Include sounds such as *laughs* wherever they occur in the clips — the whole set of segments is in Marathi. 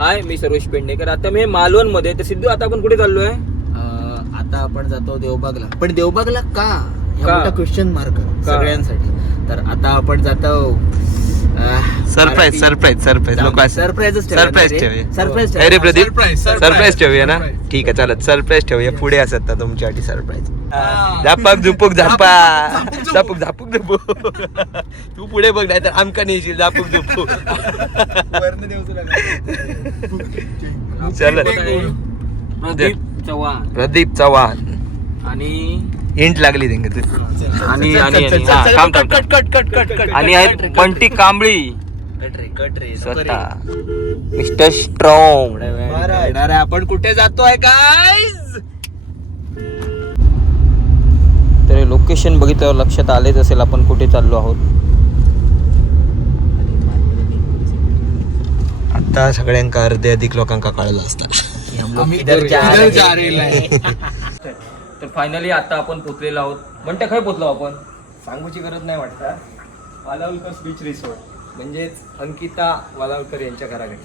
हाय मी सर्वेश पेडणेकर आता मी मालवणमध्ये तर सिद्धू आता आपण कुठे चाललोय? आता आपण जातो देवबागला. पण देवबागला का? हा क्वेश्चन मार्क? सगळ्यांसाठी. तर आता आपण जातो सरप्राईज सरप्राईज सरप्राईज नको सरप्राईज सरप्राईज ठेवूया सरप्राईज अरे प्रदीप सरप्राईज ठेवूया ना ठीक आहे चालत. सरप्राईज ठेवूया पुढे असत ना तुमच्यासाठी सरप्राईज झापक झुपूक झापा. झापूक झापूक. झुपूक *laughs* तू पुढे बघ नाही तर आमका नेशील झापूक झुपूक. चल. प्रदीप चव्हाण. प्रदीप चव्हाण. आणि हिंट लागली त्यांना तू. आणि आणि आणि- हा, थांब, थांब, थांब. आणि आहेत बंटी कांबळी. स्वतः. Mister Strong. आपण कुठे जातोय गाईज तर लोकेशन बघितल्यावर लक्षात आलेच असेल आपण कुठे चाललो आहोत. आता सगळ्यांका अर्धे अधिक लोकांका कळलं असतात तर *laughs* फायनली आता आपण पोचलेलो आहोत. म्हणते खय पोचलो आपण? सांगूची गरज नाही वाटता वालावलकर बीच रिसोर्ट म्हणजेच अंकिता वालावलकर यांच्या घराकडे.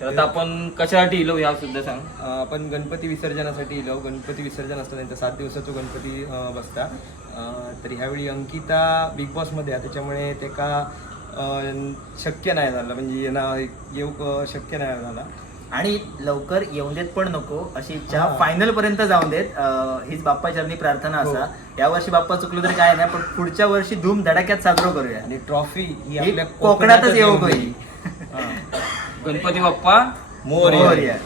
तर आता आपण कशासाठी इलो या सुद्धा सांग. आपण गणपती विसर्जनासाठी इलो. गणपती विसर्जन असतं त्यांचा सात दिवसाचो गणपती बसता. तर ह्यावेळी अंकिता बिग बॉसमध्ये आहे. त्याच्यामुळे ते का शक्य नाही झालं. म्हणजे यांना येऊ शक्य नाही झाला. आणि लवकर येऊन देत पण नको अशी इच्छा फायनल पर्यंत जाऊन देत. हीच बाप्पाच्या चरणी प्रार्थना असा. या वर्षी बाप्पा चुकलो तरी काय नाही पण पुढच्या वर्षी धूम धडाक्यात साजरा करूया. आणि ट्रॉफी ही ही आपल्या कोकणातच येऊ पाहिजे *laughs* गणपती बाप्पा मोरया.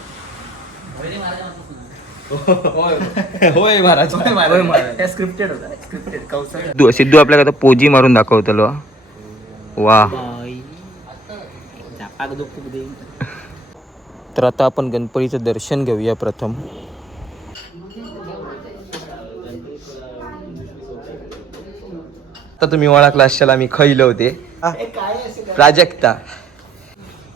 होय. महाराज. होय महाराज. त्या स्क्रिप्टेड होता. स्क्रिप्टेड कौशल सिद्धू आपल्याला आता पोजी मारून दाखवतलो. वा. तर आता आपण गणपतीचं दर्शन घेऊया प्रथम. आता तुम्ही ओळखला असाल आम्ही खैल होते. प्राजक्ता.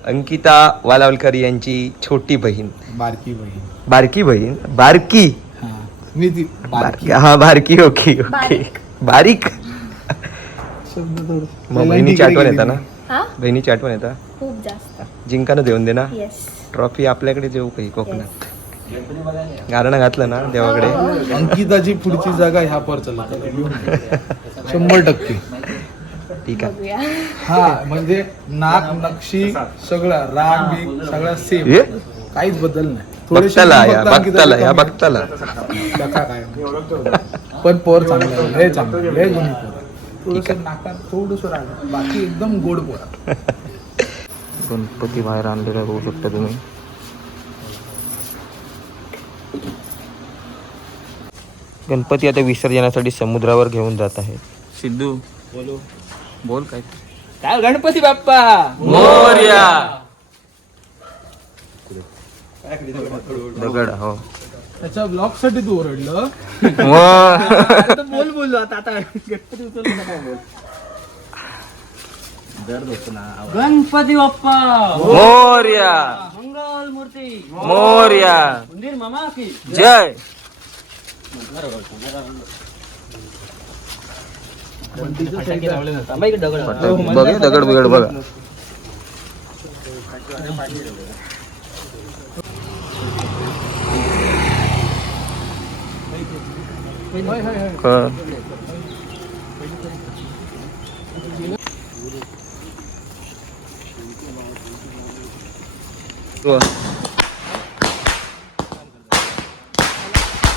अंकिता वालावलकर यांची छोटी बहीण. बारकी बहीण. बारकी बहीण? बारकी? हा. मी ती बारकी. हा बारकी ओके ओके. बारीक. मग बहिणीची आठवण येतात ना? हा? बहिणीची आठवण येतात खूप जास्त. जिंकानं देऊन दे ना येस ट्रॉफी आपल्याकडे देऊ काही कोकणात? गारणं घातलं ना देवाकडे? अंकिताची पुढची जागा ह्या पर घे. शंभर टक्के. ठीक आहे. बघूया. हा म्हणजे नाक नक्षी सगळा राग बी सगळा सेम हे? काहीच बदल नाही. थोडेसे बघताला फक्त या अंकिताचे बघताला या कमी. बघताला. काय पण पोर चांगला आहे, लय चांगला लय गुणी पोर. थोडस नाकात थोडस राग. बाकी एकदम गोड पोरा. गणपती बाहेर आणलेला बघू शकता तुम्ही. गणपती आता विसर्जनासाठी समुद्रावर घेऊन जात आहे. सिद्धू बोलो. बोल काय? काय गणपती बाप्पा? मोर्या. दगड हो. त्याच्या ब्लॉगसाठी तू ओरडलं. व- बोल बोललो आता आता गणपती उचललो बोल दर्द होतो ना आवाज. गणपती बाप्पा! मोर्या! मंगल मूर्ती मोर्या! मंदिर मामा की? जय! बघ दगड बिगड बघा.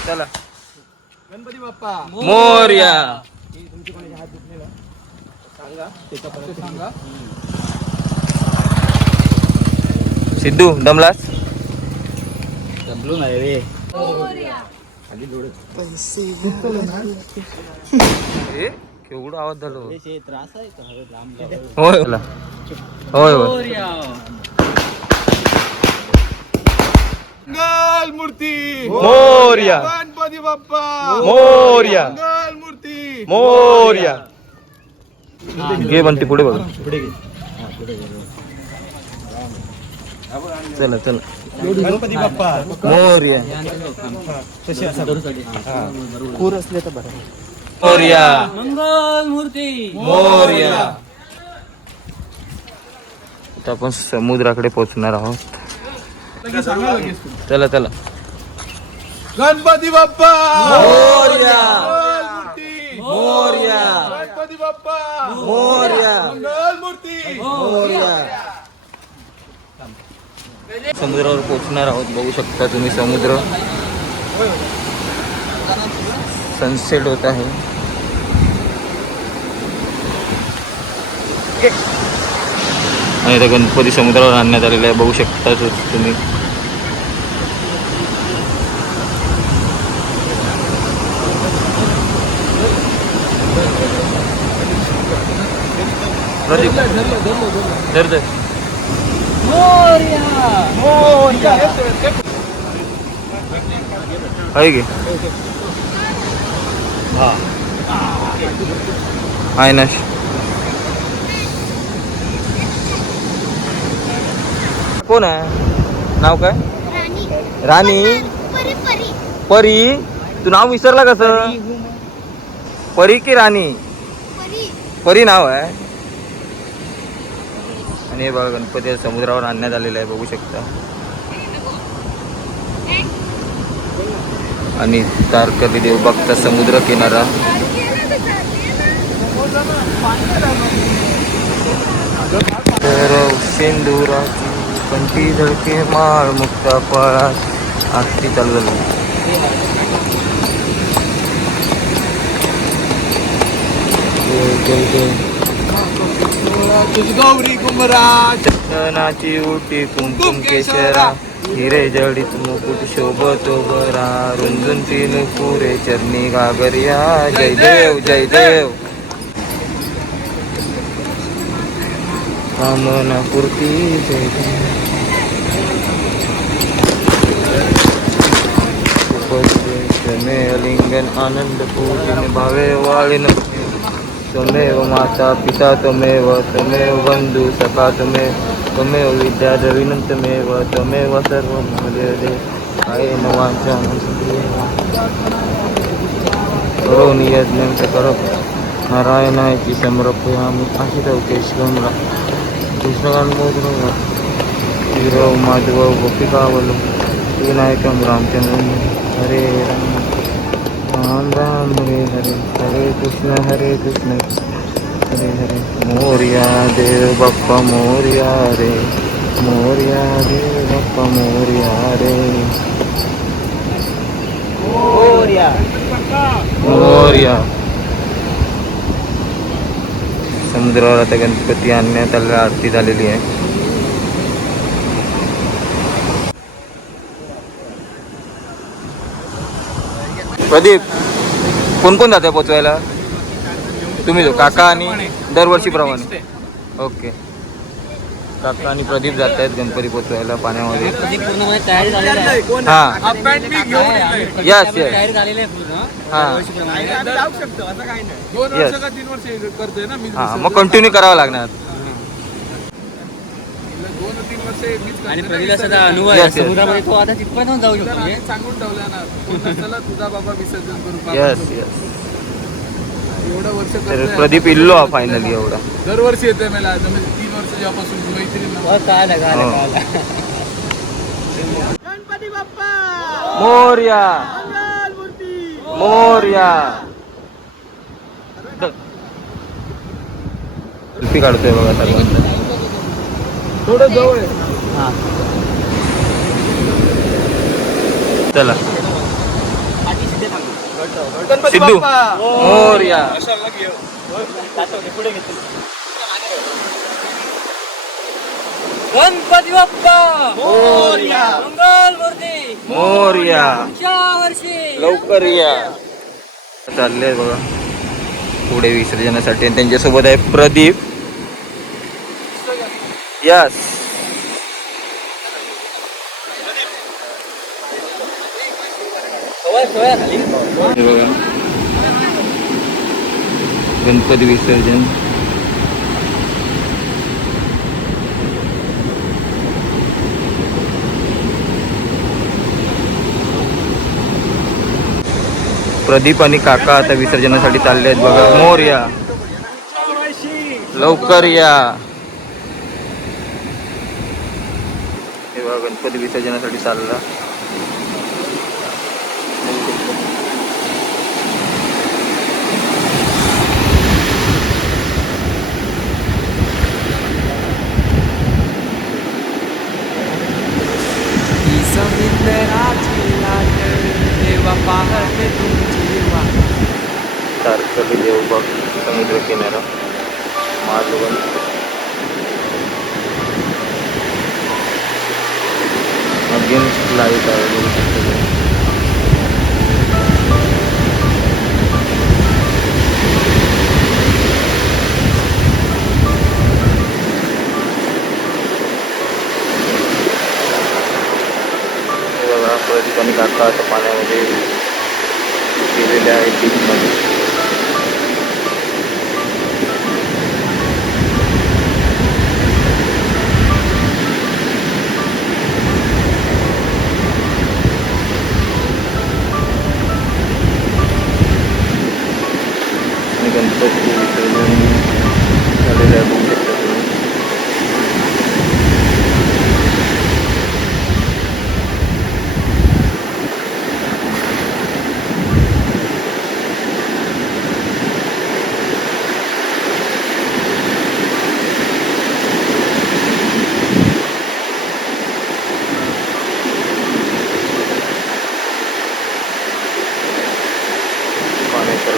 चला. गणपती बाप्पा मोर्या. सांगा सिद्धू दमलास? जमलो नाही रे ए, केवढा आवाज झालो त्रास आहे होय. बोला. होय होय. मंगल मूर्ती. मोर्या. गणपती बाप्पा. मोर्या. मंगल मूर्ती. मोर्या. घे बनते पुढे बघ. चला चला. गणपती बाप्पा. मोर्या. खूर असले तर बरं. मोर्या. मंगल मूर्ती. मोर्या. आता आपण समुद्राकडे पोहोचणार आहोत. चला चला। गणपती बाप्पा! मोर्या। मोर्या। गणपती बाप्पा। मोर्या। मंगलमूर्ती मोर्या। समुद्रावर पोहोचणार आहोत बघू शकता तुम्ही समुद्र. सनसेट होत आहे. आणि आता गणपती समुद्रावर आणण्यात आलेला आहे. बघू शकता तो तुम्ही. आहे की? आहे ना. कोण आहे? नाव काय? राणी. परी तू नाव विसरला कसं? परी की राणी? परी. नाव आहे. आणि हे बघा गणपती समुद्रावर आणण्यात आलेलं आहे बघू शकता. आणि तारकर्ली देव बघता समुद्र किनारा. तर शेंदुराची कंठी झळके माळ मुक्ता पळात आरती चालू झाली गौरी चंदनाची उटी कुंकुम केशरा हिरे जडीत मुकुट शोभतो बरा रुंजून तीन पुरे चरणी गागरिया जय देव जय देव. कामना पूर्ती जय देव. उपस्थित लिंगन आनंद भावे वाळीन त्वमेव माता पिता त्वमेव त्वमेव बंधू सखा त्वमेव त्वमेव विद्या द्रविणं त्वमेव त्वमेव सर्वं मलयते कायेन वाचा करोमि यज्ञं च करो। नारायणायची समर्पयामि। आशितवते श्रमला कृष्णकान्मोदरं हिरव माधव गोपिकावलं। विनायकं रामचंद्रं हरे राम। राम राम हरे हरे हरे कृष्ण हरे कृष्ण। हरे हरे मोर्या देव बाप्पा मोर्या रे। मोर्या देव बाप्पा मोर्या रे। मोर्या। समुद्रावर आता गणपती आणण्यात आलेला आरती झालेली आहे. प्रदीप कोण कोण जाते पोचवायला? तुम्ही काका आणि दरवर्षीप्रमाणे ओके. काका आणि प्रदीप जात आहेत गणपती पोचवायला पाण्यामध्ये. हा. यस यस हा. हा मग कंटिन्यू करावं लागणार दोन तीन वर्ष मीच आणि. सध्या अनुभव आहे. Yes, yes. समुद्रामध्ये तो आता तिथपर्यंत पण जाऊ शकतो म्हणजे? सांगून ठेवलं ना. कोण नसलं, तुझा बाबा विसर्जन करू बाबा यस. यस एवढं वर्ष तर करतोय. प्रदीप इल्लो हा फायनली एवढा. दरवर्षी येतोय मला. म्हणजे तीन वर्ष जेव्हापासून मैत्रीण कळालं कळालं हो. कळालं मोर्या. मोर्या. सेल्फी काढतोय बघा सर्वांचा थोडं जवळ चला. गणपती सिद्धू. बाप्पा! मोर्या गणपती बाप्पा. मंगल मूर्ती मोर्या पुढच्या वर्षी. लवकर या. चालले बघा. पुढे विसर्जनासाठी आणि त्यांच्यासोबत आहे प्रदीप. Yes. हे बघा गणपती विसर्जन. प्रदीप आणि काका आता विसर्जनासाठी चालले आहेत. बघा मोर या लवकर या. हे बघा गणपती विसर्जनासाठी चालला. तारकली देवबाग समुद्र किनारा. अगेन्स्ट लाइट आहे बघू शकता तुम्ही. हे बघा प्रदीप आणि काका आता पाण्यामध्ये गेलेले आहेत बीचमध्ये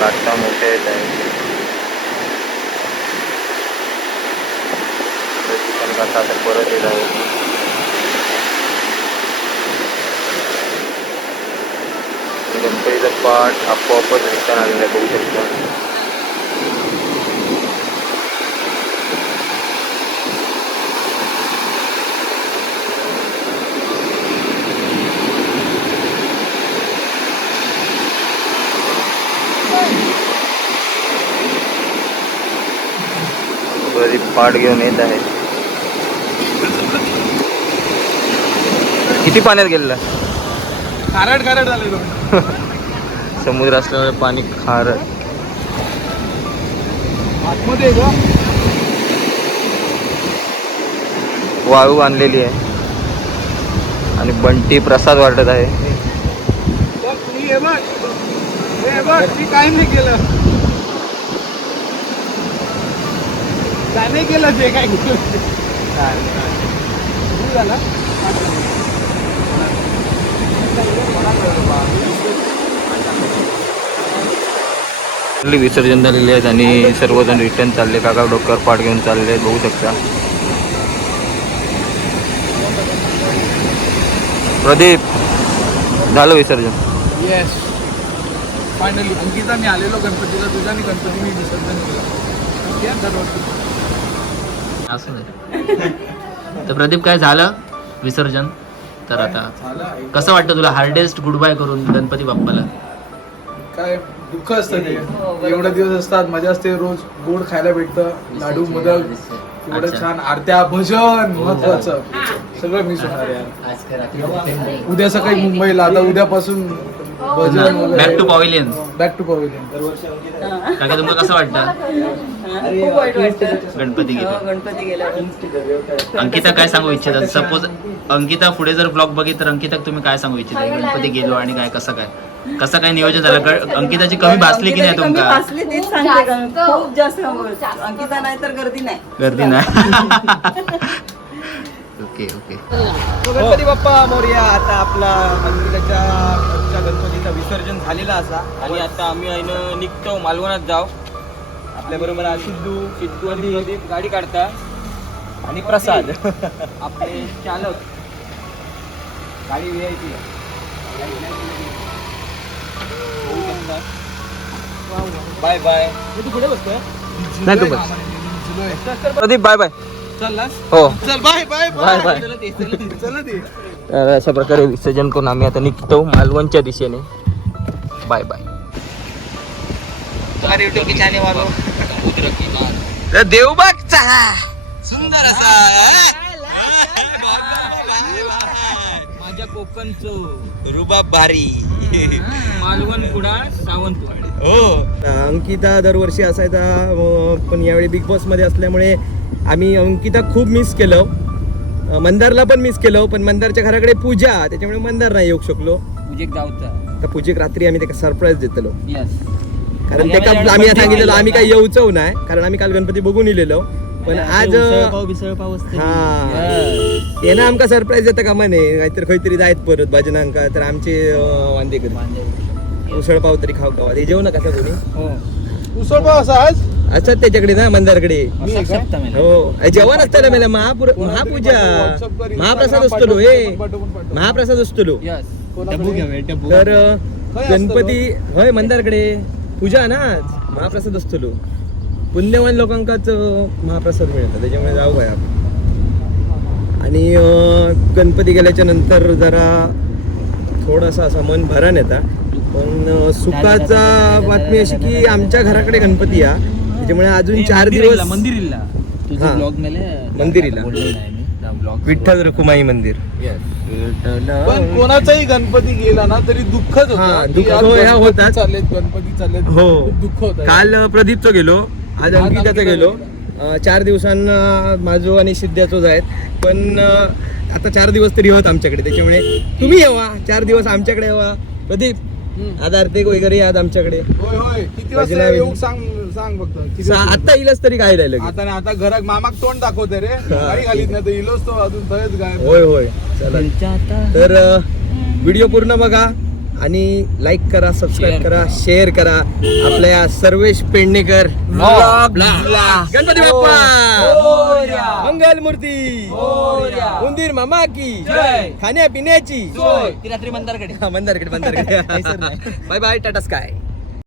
पाण्याच्या लाटा मोठ्या येत आहेत पण आता आता परत येत आहे गणपतीचा पाठ आपोआपच रिटर्न आलेला आहे बघू शकता प्रदीप पाठ घेऊन येत आहे. किती पाण्यात गेलेला? खारट खारट झाले *laughs* समुद्र असल्यामुळे पाणी खारट. आतमध्ये? वाळू आणलेली आहे. आणि बंटी प्रसाद वाटत आहे. नाही केलं. काय नाही केलं ते काय केलं. झाला? विसर्जन झालेले आहेत आणि सर्वजण रिटर्न चालले. काका डोक्यावर पाठ घेऊन चालले बघू शकता. प्रदीप झालं विसर्जन? येस फायनली अंकिता मी आलेलो गणपतीला. तुझ्या आणि गणपती मी विसर्जन केलं. असं तर प्रदीप काय झालं विसर्जन? तर आता कसं वाटतं तुला हार्डेस्ट गुड बाय करून गणपती बाप्पाला? काय दुःख असतं ते. एवढे दिवस असतात मजा असते रोज गोड खायला भेटतं लाडू मोदक एवढं. छान आरत्या भजन महत्वाचं. सगळं मिस होणार यार उद्या सकाळी मुंबईला आता उद्यापासून भजन back to pavilion back to pavilion तुम्हाला कसं वाटतं? खूप वाईट वाटतं. गणपती गेले. हो, गणपती गेल्यावर अंकिता काय सांगू इच्छिता सपोज अंकिता पुढे जर ब्लॉग बघित तर अंकिता तुम्ही काय सांगू इच्छिता? गणपती गेलो आणि काय कसं काय? कसं काय नियोजन झालं? ग- अंकिताची कमी भासली की नाही अंकिताची कमी तुमका? भासली तीच सांगते का खूप जास्त अंकिता नाही तर गर्दी नाही. गर्दी नाही. *laughs* Okay okay. गणपती बाप्पा मोरया आता आपला मंदिराच्या गणपतीचा विसर्जन झालेला असा. आणि आता आम्ही आहे निघतो मालवणात जाऊ. आपल्या बरोबर सिद्धू. सिद्धू आणि प्रदीप गाडी काढता. आणि प्रसाद. आपले चालक. गाडी व्ही बाय बाय तू कुठे बसतोय? नाही तू बस. प्रदीप बाय बाय हो. चल बाय बाय बाय बाय चला ते तर अशा प्रकारे विसर्जन करून आम्ही आता निघतो मालवणच्या दिशेने. बाय बाय देवबागचा सुंदर असा. माझ्या कोकणचं रुबाब भारी. मालवण कुडा सावंतवाडी. हो. अंकिता दरवर्षी असायचा पण यावेळी बिग बॉसमध्ये असल्यामुळे आम्ही अंकिता खूप मिस केलं. मंदारला पण मिस केलं पण मंदारच्या घराकडे पूजा त्याच्यामुळे मंदार नाही येऊ शकलो. तुझे गावचा तर पूजेक रात्री आम्ही त्याला सरप्राईज देतलो. यस कारण ते का आम्ही सांगितलेलं आम्ही काही येऊचव नाही कारण आम्ही काल गणपती बघून इलेलो. पण आज हा. ते ना आमका सरप्राईज देता का म्हणे? नाहीतर खंयतरी जायत परत भाजनांका तर आमचे वांदे करी उसळ पाव तरी खाऊ खावा ते जेवण कसा कोणी? उसळ पाव असा आज? असतात त्याच्याकडे ना मंदारकडे? हो. जेवण असतं मला महापुर महापूजा. महाप्रसाद असतो हे. महाप्रसाद असतो डबू तर गणपती होय मंदारकडे. पूजा ना आज? महाप्रसाद असतो पुण्यवान लोकांकाच महाप्रसाद मिळतो. त्याच्यामुळे जाऊ आहे आपण. आणि गणपती गेल्याच्यानंतर जरा थोडासा असा मन भरान येता. पण सुखाचा बातमी अशी की आमच्या घराकडे गणपती या. त्याच्यामुळे अजून चार दिवस मंदिरीला. हा. तुझं ब्लॉग मेले मंदिरीला. बोललेलं आहे मी. ब्लॉग विठ्ठल रखुमाई मंदिर. पण कोणाचाही गणपती गेला ना तरी दुःखच हा, दुःख. आज तो ह्या. चाललेत गणपती चाललेत. हो. खूप दुःख होत. काल अं, प्रदीपचं गेलो. आज अंकिताचं अंकिता गेलो. गेला. अं, चार दिवसांना माझो आणि सिद्ध्याचोच आहेत. पण अं, आता चार दिवस तरी होत आमच्याकडे. त्याच्यामुळे तुम्ही येवा. चार दिवस आमच्याकडे येवा. प्रदीप आज आर्थिक वगैरे आज आमच्याकडे. होय होय. किती वाजता भजनावी. येऊ? सांग सांग फक्त. किती सा- वाजता? आता येईलच तरी काय राहिलं? आता नाही आता घरात मामाक तोंड दाखवते रे. गाडी घालीत नाही तर इलोच तो अजून थंयच गायब. होय होय. चला. तर व्हिडिओ पूर्ण बघा. आणि लाईक करा सबस्क्राईब करा शेअर करा. आपल्या सर्वेश पेडणेकर. गणपती बाप्पा. मंगल मूर्ती. उंदीर मामा की. खाण्या पिण्याची रात्री मंदारकडे मंदारकडे मंदारकडे बाय बाय टाटा स्काय